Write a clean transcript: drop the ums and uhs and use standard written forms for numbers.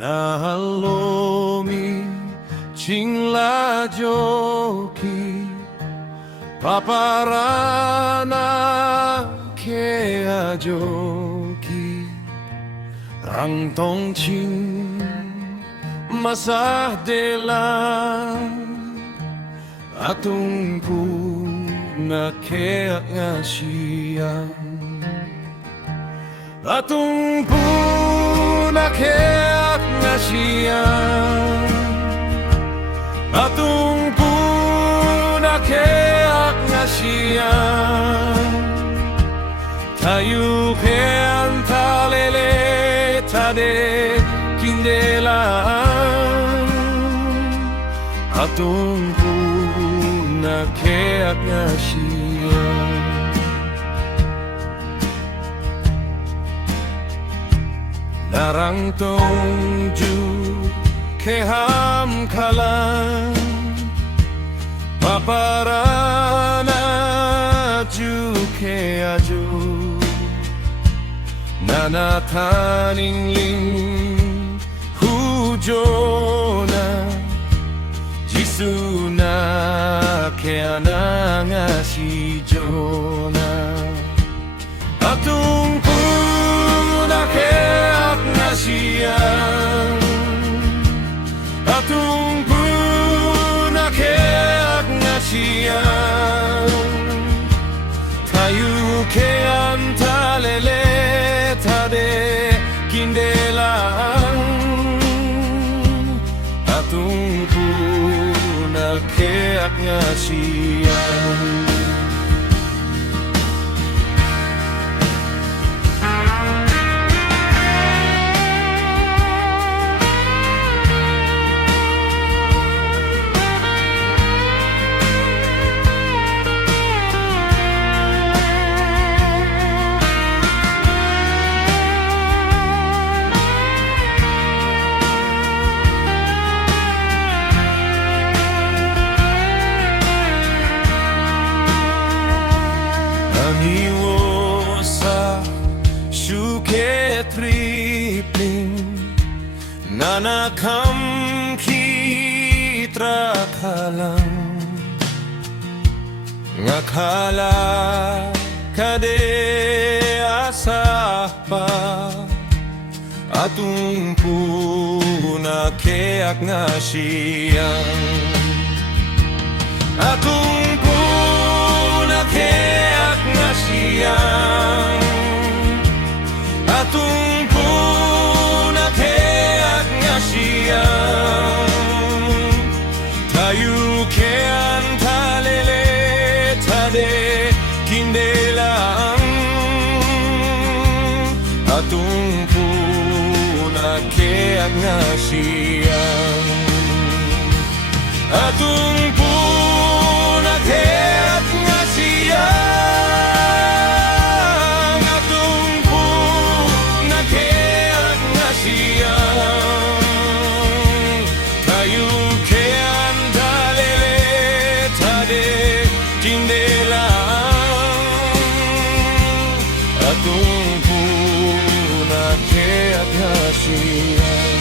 Nahalomi chingla joki paparana ke ajoki rang tong ching masah dela atung pu na ke ngasiang atung pu na ke ngasiang atung pu na ke ngasiang tayu ke antalele tade kindelang atung pu na ke ngasiang Narang tongju ke ham kalan paparana ju ke aju nana taning ling hujona jisuna ke ananga si jona atung puna ke ngasiang atung puna ke ngasiang tayu ke antalele tade kindelang atung puna ke ngasiang Aniwosa shuke tripling nana kam kitra kalang ngakala kade asapa atung puna ke ngasiang atung puna ke ngasiang atung puna ke ngasiang tayu ke antalele tade kindelang atung puna ke ngasiang atung puna ke ngasiang atung puna ke ngasiang